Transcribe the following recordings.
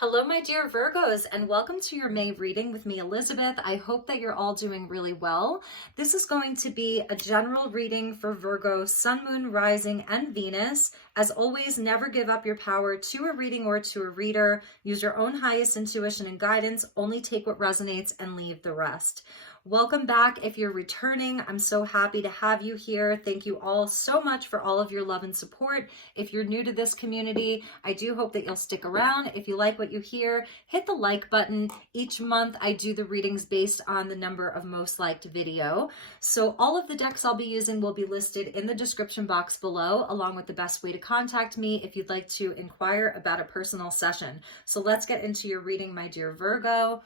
Hello, my dear Virgos, and welcome to your May reading with me, Elizabeth. I hope that you're all doing really well. This is going to be a general reading for Virgo, Sun, Moon, Rising, and Venus. As always, never give up your power to a reading or to a reader. Use your own highest intuition and guidance. Only take what resonates and leave the rest. Welcome back if you're returning. I'm so happy to have you here. Thank you all so much for all of your love and support. If you're new to this community, I do hope that you'll stick around. If you like what you hear, hit the like button. Each month I do the readings based on the number of most liked video. So all of the decks I'll be using will be listed in the description box below, along with the best way to contact me if you'd like to inquire about a personal session. So let's get into your reading, my dear Virgo.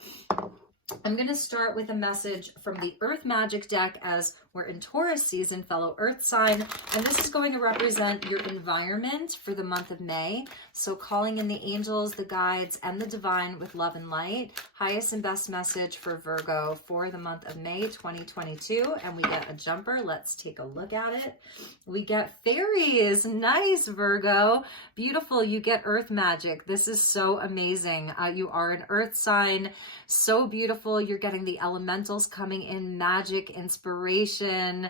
I'm going to start with a message from the Earth Magic deck, as we're in Taurus season, fellow Earth sign, and this is going to represent your environment for the month of May. So calling in the angels, the guides, and the divine with love and light. Highest and best message for Virgo for the month of May 2022. And we get a jumper. Let's take a look at it. We get fairies. Nice, Virgo. Beautiful. You get Earth Magic. This is so amazing. You are an Earth sign. So beautiful. You're getting the elementals coming in, magic, inspiration,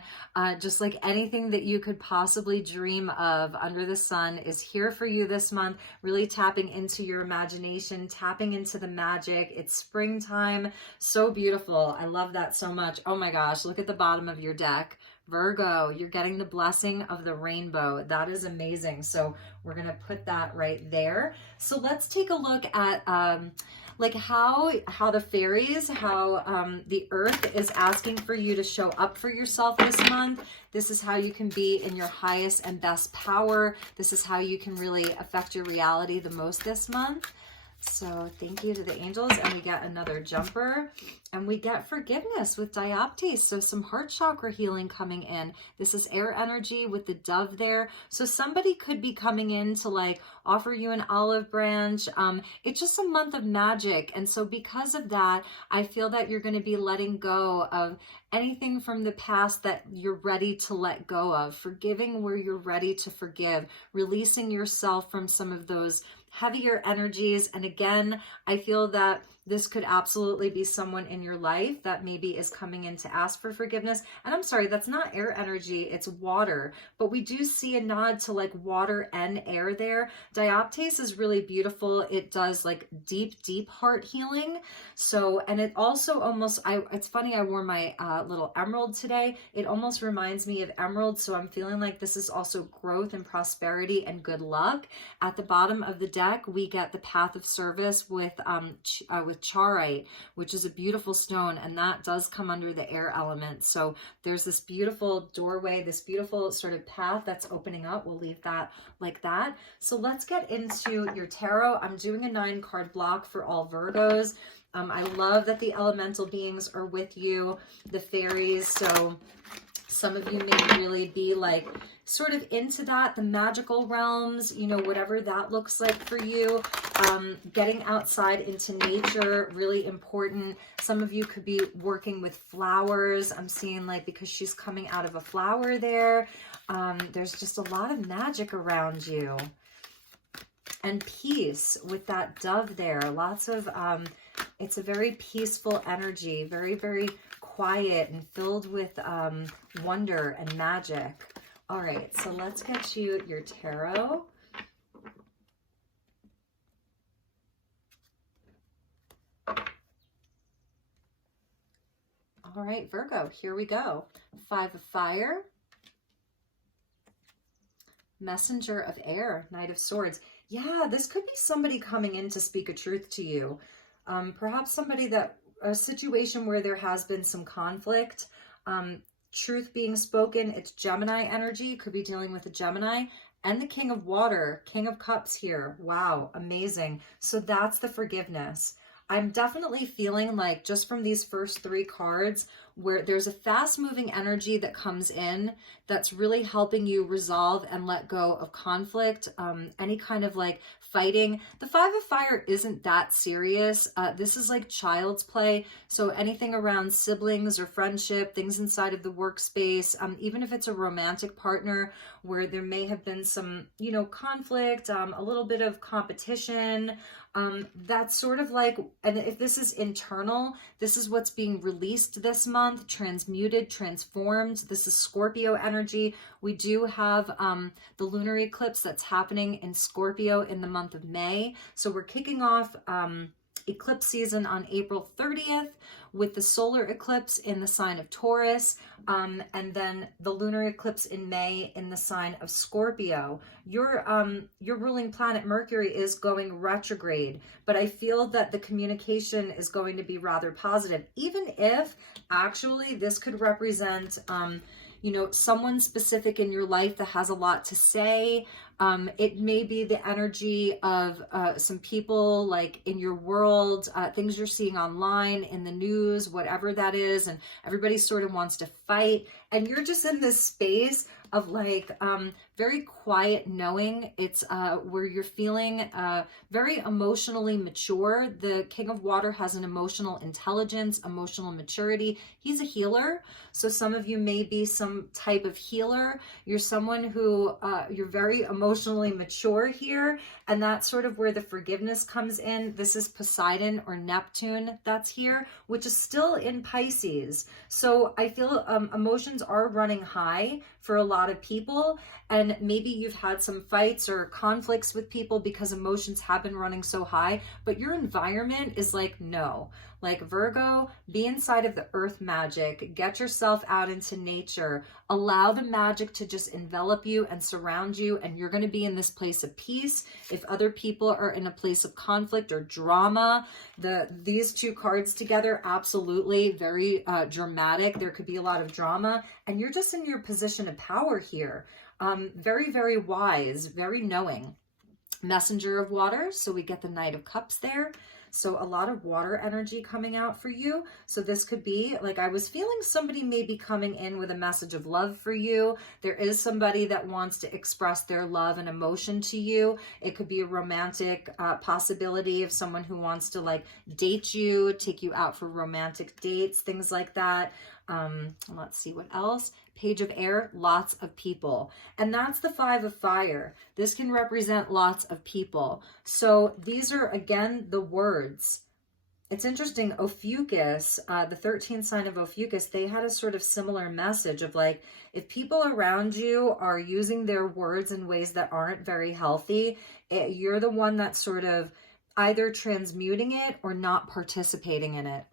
just like anything that you could possibly dream of under the sun is here for you this month. Really tapping into your imagination, tapping into the magic. It's springtime. So beautiful. I love that so much. Oh my gosh, look at the bottom of your deck. Virgo, you're getting the blessing of the rainbow. That is amazing. So we're going to put that right there. So let's take a look at like how the fairies, how the earth is asking for you to show up for yourself this month. This is how you can be in your highest and best power. This is how you can really affect your reality the most this month. So thank you to the angels, and we get another jumper, and we get forgiveness with dioptase. So some heart chakra healing coming in. This is air energy with the dove there. So somebody could be coming in to like offer you an olive branch. It's just a month of magic. And so because of that, I feel that you're going to be letting go of anything from the past that you're ready to let go of, forgiving where you're ready to forgive, releasing yourself from some of those heavier energies. And again, I feel that this could absolutely be someone in your life that maybe is coming in to ask for forgiveness. And I'm sorry, that's not air energy, it's water. But we do see a nod to like water and air there. Dioptase is really beautiful. It does like deep, deep heart healing. So, and it also almost, it's funny, I wore my little emerald today. It almost reminds me of emerald. So I'm feeling like this is also growth and prosperity and good luck. At the bottom of the deck, we get the path of service with Cheralyn, which is a beautiful stone, and that does come under the air element. So there's this beautiful doorway, this beautiful sort of path that's opening up. We'll leave that like that. So let's get into your tarot. I'm doing a 9-card block for all Virgos. I love that the elemental beings are with you, the fairies. So some of you may really be like sort of into that, the magical realms, you know, whatever that looks like for you. Getting outside into nature, really important. Some of you could be working with flowers. I'm seeing like, because she's coming out of a flower there. There's just a lot of magic around you. And peace with that dove there. Lots of, it's a very peaceful energy, very, very quiet and filled with wonder and magic. All right, so let's get you your tarot. All right, Virgo, here we go. 5 of Fire, Messenger of Air, Knight of Swords. Yeah, this could be somebody coming in to speak a truth to you. Perhaps somebody that, a situation where there has been some conflict, truth being spoken. It's Gemini energy, could be dealing with a Gemini, and the King of Water, King of Cups here. Wow, amazing. So that's the forgiveness. I'm definitely feeling like, just from these first 3 cards, where there's a fast moving energy that comes in that's really helping you resolve and let go of conflict, any kind of like fighting. The Five of Fire isn't that serious. This is like child's play. So anything around siblings or friendship, things inside of the workspace, even if it's a romantic partner where there may have been some, you know, conflict, a little bit of competition, that's sort of like, and if this is internal, this is what's being released this month, transmuted, transformed. This is Scorpio energy. We do have the lunar eclipse that's happening in Scorpio in the month of May. So we're kicking off eclipse season on April 30th with the solar eclipse in the sign of Taurus, and then the lunar eclipse in May in the sign of Scorpio. Your ruling planet Mercury is going retrograde, but I feel that the communication is going to be rather positive, even if actually this could represent you know, someone specific in your life that has a lot to say. It may be the energy of some people like in your world, things you're seeing online, in the news, whatever that is, and everybody sort of wants to fight. And you're just in this space of like very quiet knowing. It's where you're feeling very emotionally mature. The King of Water has an emotional intelligence, emotional maturity. He's a healer. So some of you may be some type of healer. You're someone who you're very emotionally mature here. And that's sort of where the forgiveness comes in. This is Poseidon or Neptune that's here, which is still in Pisces. So I feel emotions are running high for a lot of people. And maybe you've had some fights or conflicts with people because emotions have been running so high, but your environment is like, no. Like Virgo, be inside of the earth magic, get yourself out into nature, allow the magic to just envelop you and surround you, and you're going to be in this place of peace. If other people are in a place of conflict or drama, these two cards together, absolutely very dramatic. There could be a lot of drama, and you're just in your position of power here. Very, very wise, very knowing. Messenger of water, so we get the Knight of Cups there. So a lot of water energy coming out for you. So this could be like, I was feeling somebody may be coming in with a message of love for you. There is somebody that wants to express their love and emotion to you. It could be a romantic possibility of someone who wants to like date you, take you out for romantic dates, things like that. Let's see what else. Page of Air, lots of people. And that's the Five of Fire. This can represent lots of people. So these are, again, the words. It's interesting, Ophiuchus, the 13th sign of Ophiuchus, they had a sort of similar message of like, if people around you are using their words in ways that aren't very healthy, you're the one that's sort of either transmuting it or not participating in it.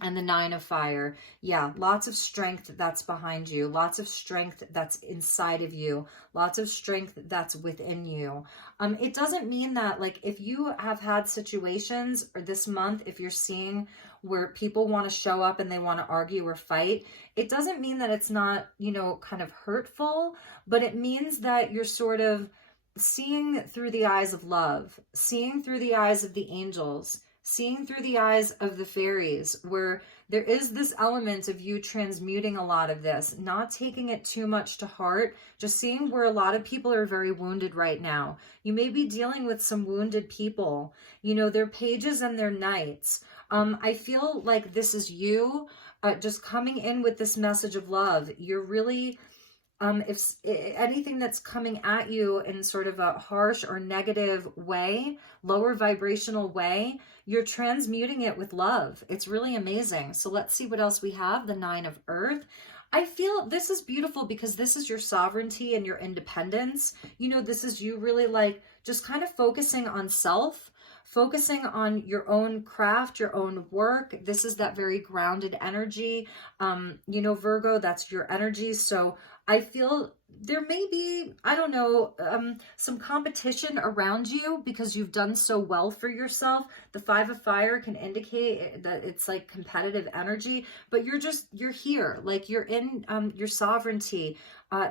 And the Nine of Fire, yeah, lots of strength that's behind you, lots of strength that's inside of you, lots of strength that's within you. It doesn't mean that, like, if you have had situations, or this month, if you're seeing where people want to show up and they want to argue or fight, it doesn't mean that it's not, you know, kind of hurtful, but it means that you're sort of seeing through the eyes of love, seeing through the eyes of the angels, seeing through the eyes of the fairies, where there is this element of you transmuting a lot of this, not taking it too much to heart, just seeing where a lot of people are very wounded right now. You may be dealing with some wounded people, you know, their pages and their knights. I feel like this is you just coming in with this message of love. You're really... if anything that's coming at you in sort of a harsh or negative way, lower vibrational way, you're transmuting it with love. It's really amazing. So let's see what else we have. The Nine of Earth. I feel this is beautiful because this is your sovereignty and your independence. You know, this is you really like just kind of focusing on self, focusing on your own craft, your own work. This is that very grounded energy. You know, Virgo, that's your energy. So I feel there may be, I don't know, some competition around you because you've done so well for yourself. The Five of Fire can indicate that it's like competitive energy, but you're here, like you're in your sovereignty.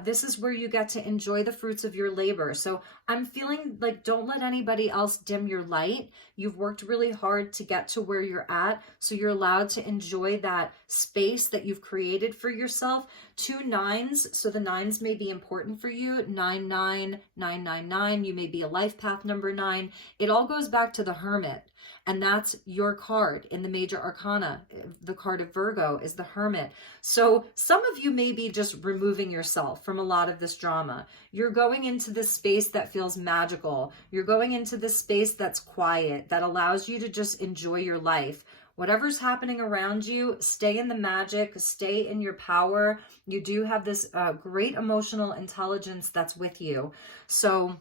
This is where you get to enjoy the fruits of your labor. So I'm feeling like, don't let anybody else dim your light. You've worked really hard to get to where you're at, so you're allowed to enjoy that space that you've created for yourself. 2 9s, so the 9s may be important for you. 99999, you may be a life path number 9. It all goes back to the Hermit, and that's your card in the major arcana. The card of Virgo is the Hermit. So some of you may be just removing yourself from a lot of this drama. You're going into this space that feels magical. You're going into this space that's quiet, that allows you to just enjoy your life. Whatever's happening around you, stay in the magic, stay in your power. You do have this great emotional intelligence that's with you. So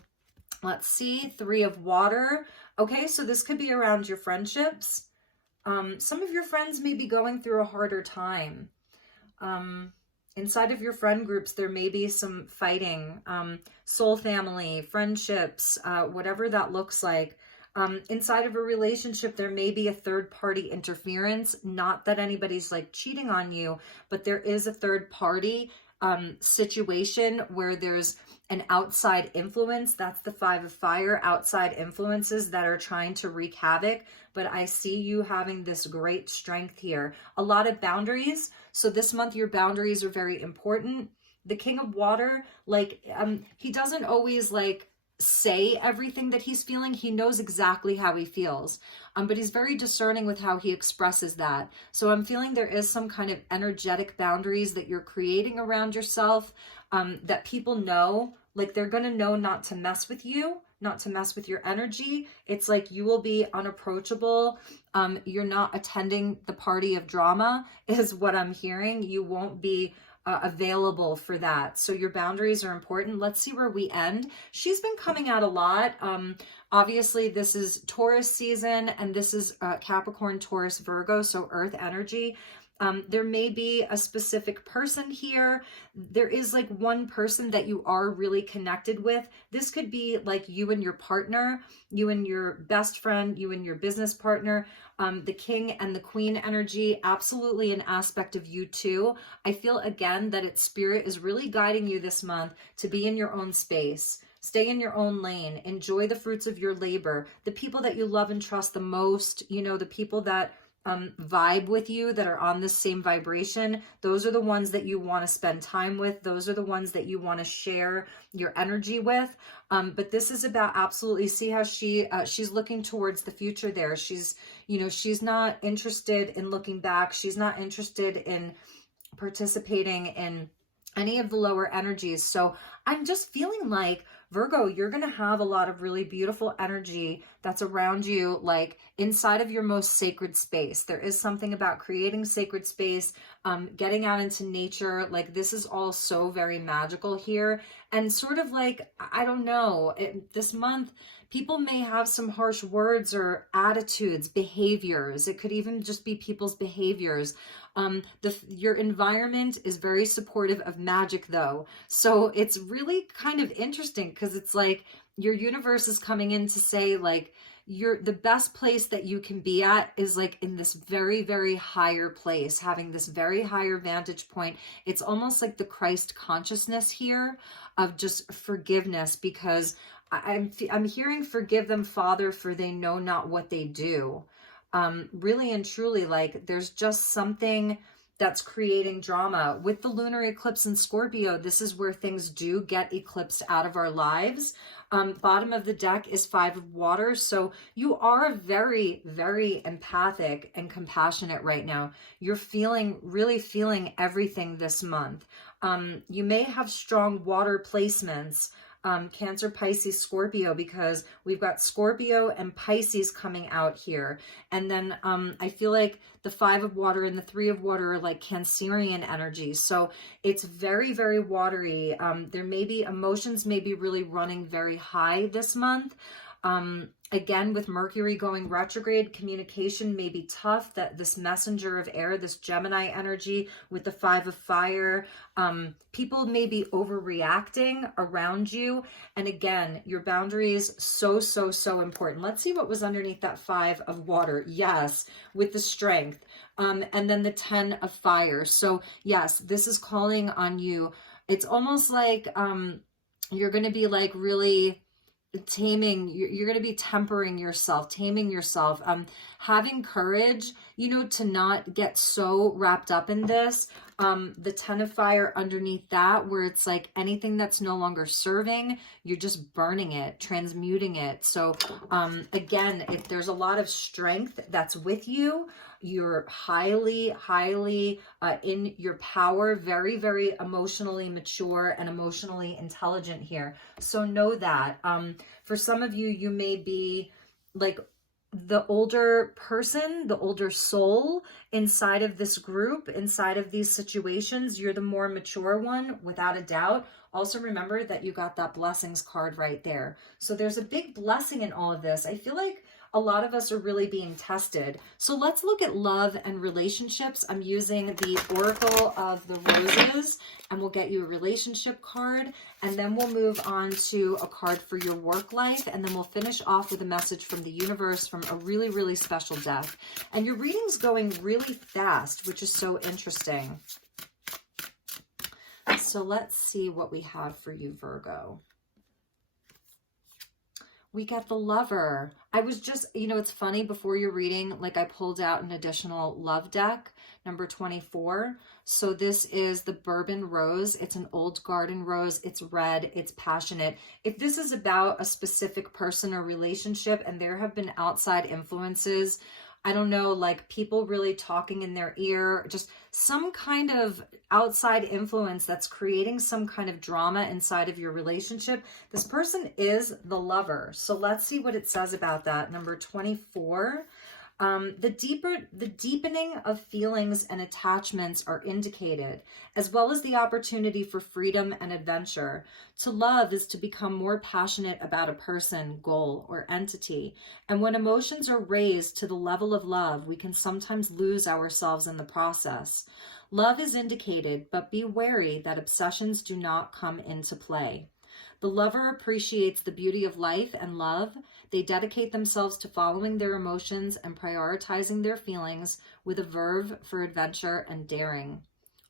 let's see, 3 of Water. Okay, so this could be around your friendships. Some of your friends may be going through a harder time. Inside of your friend groups, there may be some fighting, soul family, friendships, whatever that looks like. Inside of a relationship, there may be a third party interference. Not that anybody's like cheating on you, but there is a third party situation where there's an outside influence. That's the 5 of Fire, outside influences that are trying to wreak havoc. But I see you having this great strength here. A lot of boundaries. So this month, your boundaries are very important. The King of Water, like, he doesn't always like say everything that he's feeling. He knows exactly how he feels, but he's very discerning with how he expresses that. So I'm feeling there is some kind of energetic boundaries that you're creating around yourself, that people know, like they're going to know not to mess with you, not to mess with your energy. It's like you will be unapproachable. You're not attending the party of drama is what I'm hearing. You won't be available for that. So your boundaries are important. Let's see where we end. She's been coming out a lot. Obviously, this is Taurus season, and this is Capricorn, Taurus, Virgo, so earth energy. There may be a specific person here. There is like one person that you are really connected with. This could be like you and your partner, you and your best friend, you and your business partner. The King and the Queen energy, absolutely an aspect of you too. I feel again that its spirit is really guiding you this month to be in your own space. Stay in your own lane. Enjoy the fruits of your labor. The people that you love and trust the most, you know, the people that vibe with you, that are on this same vibration, those are the ones that you want to spend time with. Those are the ones that you want to share your energy with. But this is about absolutely, see how she's looking towards the future there. She's, you know, she's not interested in looking back. She's not interested in participating in any of the lower energies. So I'm just feeling like, Virgo, you're going to have a lot of really beautiful energy that's around you, like inside of your most sacred space. There is something about creating sacred space, getting out into nature. Like this is all so very magical here. And sort of like, I don't know, this month, people may have some harsh words or attitudes, behaviors. It could even just be people's behaviors. Your environment is very supportive of magic though. So it's really kind of interesting because it's like your universe is coming in to say like, the best place that you can be at is like in this very, very higher place, having this very higher vantage point. It's almost like the Christ consciousness here of just forgiveness, because I'm hearing, forgive them, Father, for they know not what they do. Really and truly, like there's just something that's creating drama. With the lunar eclipse in Scorpio, this is where things do get eclipsed out of our lives. Bottom of the deck is 5 of Water. So you are very, very empathic and compassionate right now. You're really feeling everything this month. You may have strong water placements. Cancer, Pisces, Scorpio, because we've got Scorpio and Pisces coming out here. And then I feel like the 5 of Water and the 3 of Water are like Cancerian energy. So it's very, very watery. There may be emotions may be really running very high this month. Again, with Mercury going retrograde, communication may be tough. That this messenger of air, this Gemini energy with the 5 of fire, people may be overreacting around you. And again, your boundaries, so, so, so important. Let's see what was underneath that 5 of water. Yes, with the strength. And then the 10 of fire. So yes, this is calling on you. It's almost like you're going to be like really taming, you're going to be tempering yourself, taming yourself, having courage, you know, to not get so wrapped up in this. The 10 of fire underneath that, where it's like anything that's no longer serving, you're just burning it, transmuting it. So again, if there's a lot of strength that's with you, you're highly, highly in your power, very, very emotionally mature and emotionally intelligent here. So know that. For some of you, you may be like the older person, the older soul inside of this group, inside of these situations. You're the more mature one, without a doubt. Also remember that you got that blessings card right there. So there's a big blessing in all of this. I feel like a lot of us are really being tested. So let's look at love and relationships. I'm using the Oracle of the Roses, and we'll get you a relationship card, and then we'll move on to a card for your work life, and then we'll finish off with a message from the universe from a really, really special deck. And your reading's going really fast, which is so interesting. So let's see what we have for you, Virgo. We got the Lover. I was just, you know, it's funny, before your reading, like I pulled out an additional love deck, number 24. So this is the Bourbon Rose. It's an old garden rose. It's red. It's passionate. If this is about a specific person or relationship and there have been outside influences, I don't know, like people really talking in their ear, just some kind of outside influence that's creating some kind of drama inside of your relationship. This person is the Lover. So let's see what it says about that. Number 24. The deepening of feelings and attachments are indicated, as well as the opportunity for freedom and adventure. To love is to become more passionate about a person, goal, or entity. And when emotions are raised to the level of love, we can sometimes lose ourselves in the process. Love is indicated, but be wary that obsessions do not come into play. The Lover appreciates the beauty of life and love. They dedicate themselves to following their emotions and prioritizing their feelings with a verve for adventure and daring.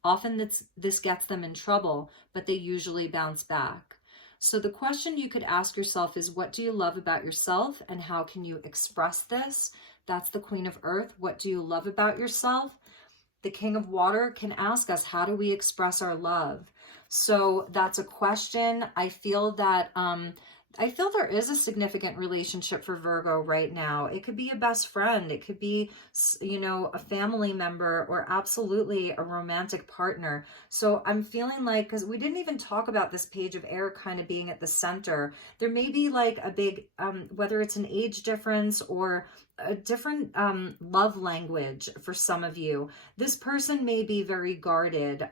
Often this gets them in trouble, but they usually bounce back. So the question you could ask yourself is, what do you love about yourself and how can you express this? That's the Queen of Earth. What do you love about yourself? The King of Water can ask us, how do we express our love? So that's a question. I feel that there is a significant relationship for Virgo right now. It could be a best friend. It could be, you know, a family member, or absolutely a romantic partner. So I'm feeling like, because we didn't even talk about this Page of Air kind of being at the center, there may be like a big, whether it's an age difference or a different love language for some of you. This person may be very guarded.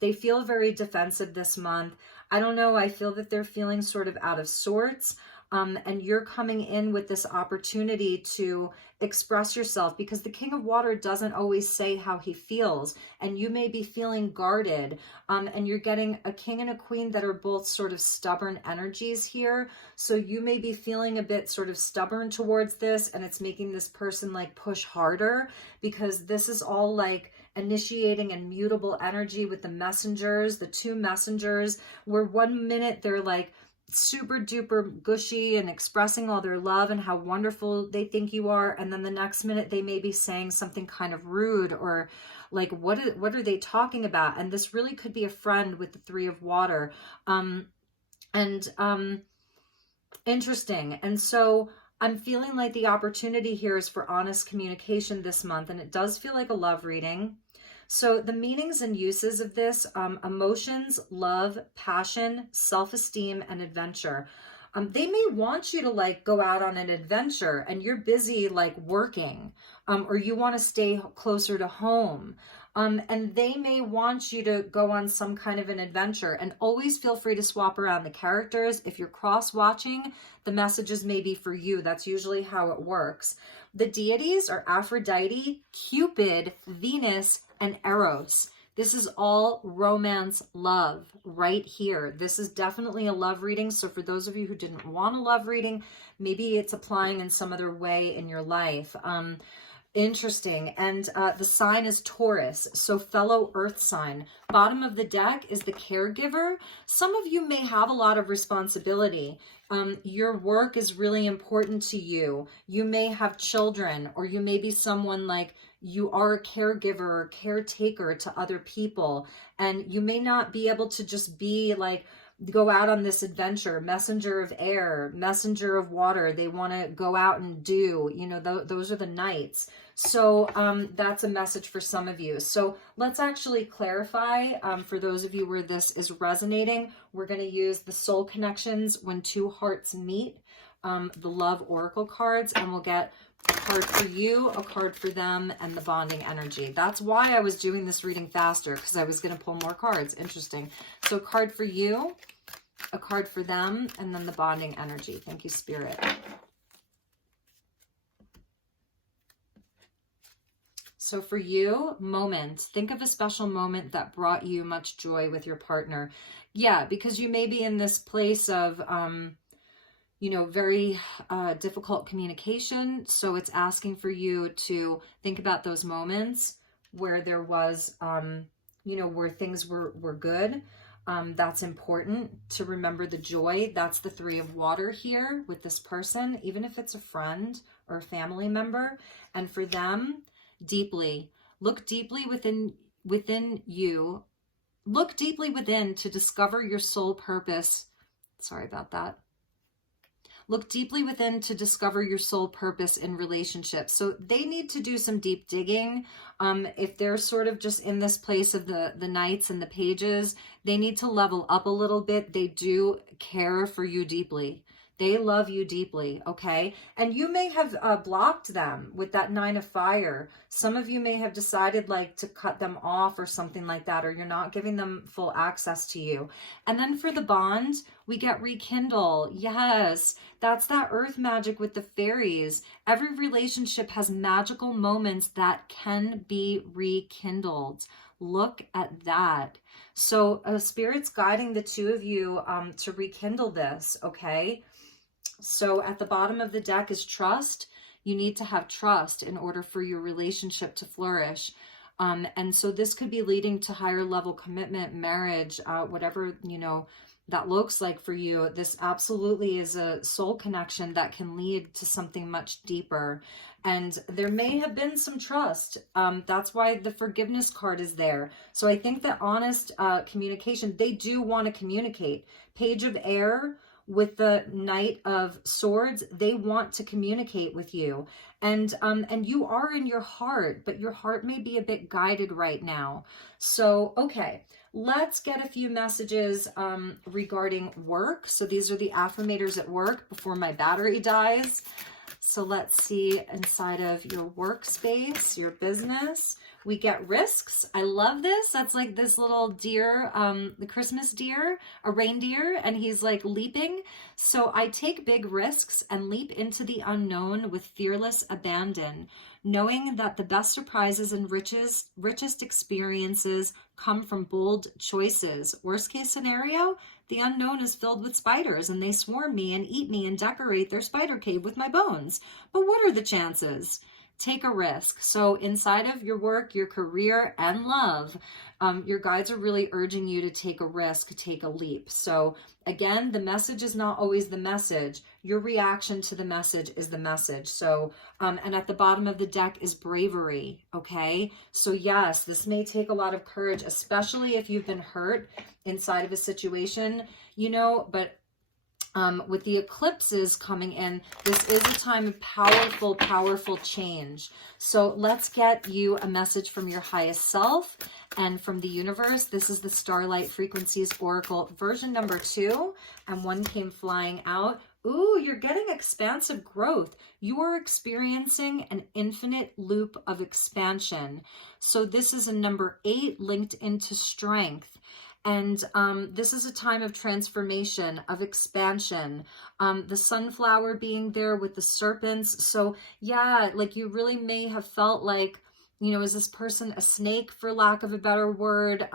They feel very defensive this month. I don't know. I feel that they're feeling sort of out of sorts. And you're coming in with this opportunity to express yourself, because the King of Water doesn't always say how he feels, and you may be feeling guarded, and you're getting a king and a queen that are both sort of stubborn energies here. So you may be feeling a bit sort of stubborn towards this, and it's making this person like push harder, because this is all like initiating and mutable energy with the messengers, the two messengers, where 1 minute they're like super duper gushy and expressing all their love and how wonderful they think you are, and then the next minute they may be saying something kind of rude, or like what are they talking about? And this really could be a friend with the Three of Water. Interesting. And so I'm feeling like the opportunity here is for honest communication this month, and it does feel like a love reading. So the meanings and uses of this, emotions, love, passion, self-esteem, and adventure. They may want you to like go out on an adventure and you're busy like working, or you want to stay closer to home. And they may want you to go on some kind of an adventure, and always feel free to swap around the characters. If you're cross-watching, the messages may be for you. That's usually how it works. The deities are Aphrodite, Cupid, Venus, and Eros. This is all romance, love right here. This is definitely a love reading. So for those of you who didn't want a love reading, maybe it's applying in some other way in your life. Interesting. And the sign is Taurus, so fellow earth sign. Bottom of the deck is the caregiver. Some of you may have a lot of responsibility. Your work is really important to you. You may have children, or you may be someone like you are a caregiver or caretaker to other people, and you may not be able to just be like, go out on this adventure, messenger of air, messenger of water. They want to go out and do, you know, those are the knights. So that's a message for some of you. So let's actually clarify for those of you where this is resonating. We're going to use the soul connections when two hearts meet, the love oracle cards, and we'll get a card for you, a card for them, and the bonding energy. That's why I was doing this reading faster, because I was going to pull more cards. Interesting. So a card for you, a card for them, and then the bonding energy. Thank you, Spirit. So for you, moment. Think of a special moment that brought you much joy with your partner. Yeah, because you may be in this place of you know, very difficult communication. So it's asking for you to think about those moments where there was, you know, where things were good. That's important to remember the joy. That's the Three of Water here with this person, even if it's a friend or a family member. And for them, deeply, look deeply within you. Look deeply within to discover your soul purpose. Sorry about that. Look deeply within to discover your soul purpose in relationships. So they need to do some deep digging. If they're sort of just in this place of the knights and the pages, they need to level up a little bit. They do care for you deeply. They love you deeply, okay? And you may have blocked them with that Nine of Fire. Some of you may have decided like to cut them off or something like that, or you're not giving them full access to you. And then for the bond, we get Rekindle. Yes, that's that earth magic with the fairies. Every relationship has magical moments that can be rekindled. Look at that. So Spirit's guiding the two of you to rekindle this, okay? So at the bottom of the deck is trust. You need to have trust in order for your relationship to flourish. And so this could be leading to higher level commitment, marriage, whatever, you know, that looks like for you. This absolutely is a soul connection that can lead to something much deeper. And there may have been some trust. That's why the forgiveness card is there. So I think that honest communication, they do want to communicate. Page of Air with the Knight of Swords, they want to communicate with you. And you are in your heart, but your heart may be a bit guided right now. So, okay, let's get a few messages regarding work. So these are the affirmators at work before my battery dies. So let's see inside of your workspace, your business. We get risks. I love this. That's like this little deer, the Christmas deer, a reindeer, and he's like leaping. So I take big risks and leap into the unknown with fearless abandon, knowing that the best surprises and richest experiences come from bold choices. Worst case scenario, the unknown is filled with spiders and they swarm me and eat me and decorate their spider cave with my bones. But what are the chances? Take a risk. So inside of your work, your career, and love, your guides are really urging you to take a risk, take a leap. So again, the message is not always the message. Your reaction to the message is the message. So, and at the bottom of the deck is bravery, okay? So yes, this may take a lot of courage, especially if you've been hurt inside of a situation, you know, but with the eclipses coming in, this is a time of powerful, powerful change. So let's get you a message from your highest self and from the universe. This is the Starlight Frequencies Oracle version number 2, and one came flying out. Ooh, you're getting expansive growth. You are experiencing an infinite loop of expansion. So this is a number 8 linked into strength. And this is a time of transformation, of expansion. The sunflower being there with the serpents. So yeah, like you really may have felt like, you know, is this person a snake, for lack of a better word?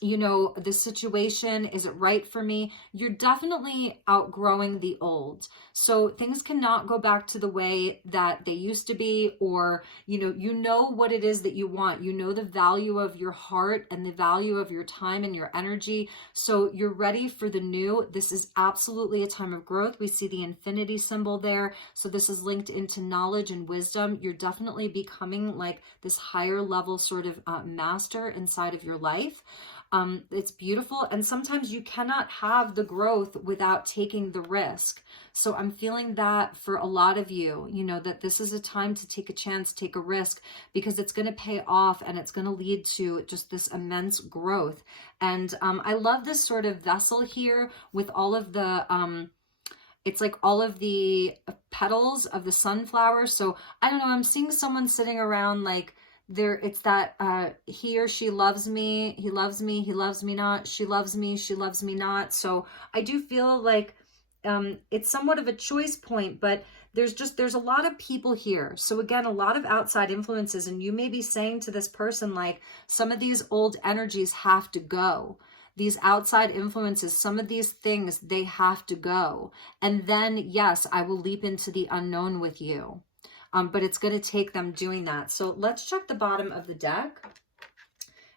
You know, this situation, is it right for me? You're definitely outgrowing the old. So things cannot go back to the way that they used to be, or, you know what it is that you want. You know the value of your heart and the value of your time and your energy. So you're ready for the new. This is absolutely a time of growth. We see the infinity symbol there. So this is linked into knowledge and wisdom. You're definitely becoming like this higher level sort of master inside of your life. It's beautiful. And sometimes you cannot have the growth without taking the risk. So I'm feeling that for a lot of you, you know, that this is a time to take a chance, take a risk, because it's going to pay off and it's going to lead to just this immense growth. And I love this sort of vessel here with all of the, it's like all of the petals of the sunflower. So I don't know, I'm seeing someone sitting around like, there, it's that he or she loves me, he loves me, he loves me not, she loves me not. So I do feel like it's somewhat of a choice point, but there's a lot of people here. So again, a lot of outside influences, and you may be saying to this person, like, some of these old energies have to go. These outside influences, some of these things, they have to go. And then, yes, I will leap into the unknown with you. But it's going to take them doing that. So let's check the bottom of the deck.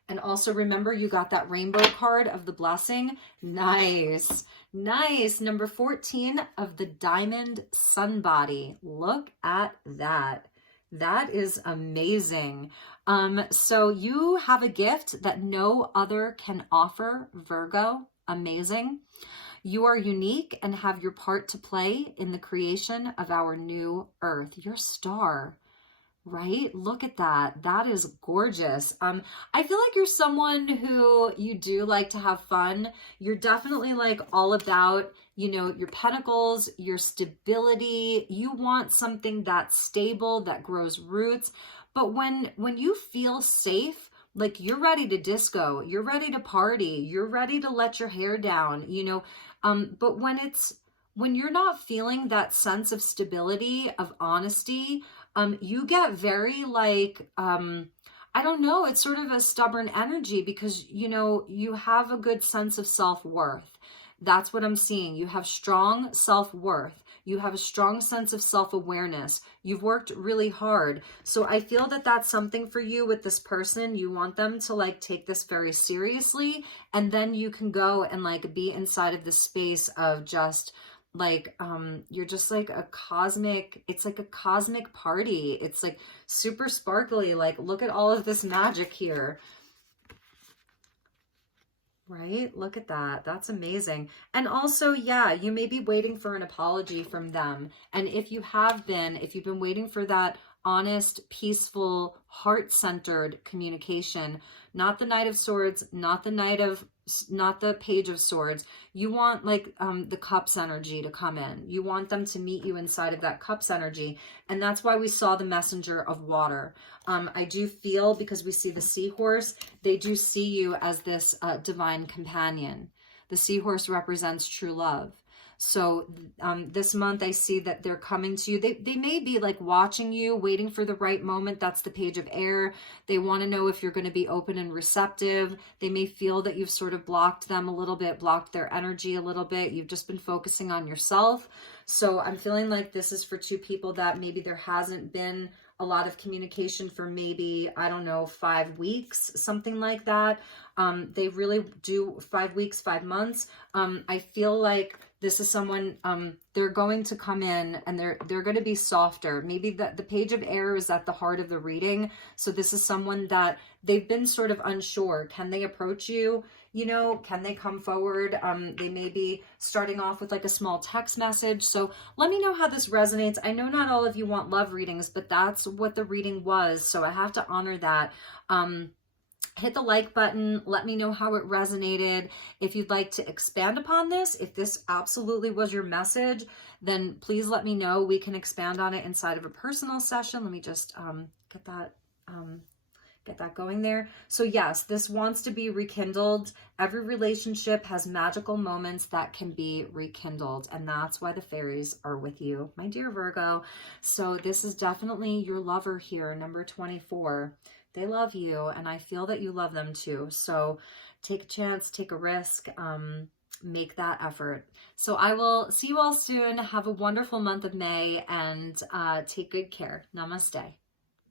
And also remember, you got that rainbow card of the blessing. Nice. Nice. Number 14 of the diamond sun body. Look at that. That is amazing. So you have a gift that no other can offer, Virgo. Amazing. You are unique and have your part to play in the creation of our new earth. Your star, right? Look at that. That is gorgeous. I feel like you're someone who you do like to have fun. You're definitely like all about, you know, your pentacles, your stability. You want something that's stable, that grows roots. But when you feel safe, like you're ready to disco, you're ready to party, you're ready to let your hair down, you know. But when you're not feeling that sense of stability, of honesty, you get very like, I don't know, it's sort of a stubborn energy because, you know, you have a good sense of self-worth. That's what I'm seeing. You have strong self-worth. You have a strong sense of self-awareness. You've worked really hard. So I feel that that's something for you with this person. You want them to like take this very seriously, and then you can go and like be inside of the space of just like, you're just like a cosmic, it's like a cosmic party. It's like super sparkly. Like, look at all of this magic here. Right? Look at that. That's amazing. And also, yeah, you may be waiting for an apology from them. And if you have been, if you've been waiting for that honest, peaceful, heart-centered communication, not the Knight of Swords, not the Page of Swords. You want like the Cups energy to come in. You want them to meet you inside of that Cups energy. And that's why we saw the Messenger of Water. I do feel, because we see the seahorse, they do see you as this divine companion. The seahorse represents true love. So this month I see that they're coming to you. They may be like watching you, waiting for the right moment. That's the Page of Air. They want to know if you're going to be open and receptive. They may feel that you've sort of blocked them a little bit, blocked their energy a little bit. You've just been focusing on yourself. So I'm feeling like this is for two people that maybe there hasn't been a lot of communication for maybe, I don't know, 5 weeks, something like that. They really do 5 weeks, 5 months. I feel like this is someone, they're going to come in and they're going to be softer. Maybe the Page of Air is at the heart of the reading. So this is someone that they've been sort of unsure. Can they approach you? You know, can they come forward? They may be starting off with like a small text message. So let me know how this resonates. I know not all of you want love readings, but that's what the reading was. So I have to honor that. hit the like button. Let me know how it resonated. If you'd like to expand upon this, if this absolutely was your message, then please let me know. We can expand on it inside of a personal session. Let me just get that going there. So yes, this wants to be rekindled. Every relationship has magical moments that can be rekindled, and that's why the fairies are with you, my dear Virgo. So this is definitely your lover here, number 24. They love you, and I feel that you love them too. So take a chance, take a risk, make that effort. So I will see you all soon. Have a wonderful month of May, and take good care. Namaste.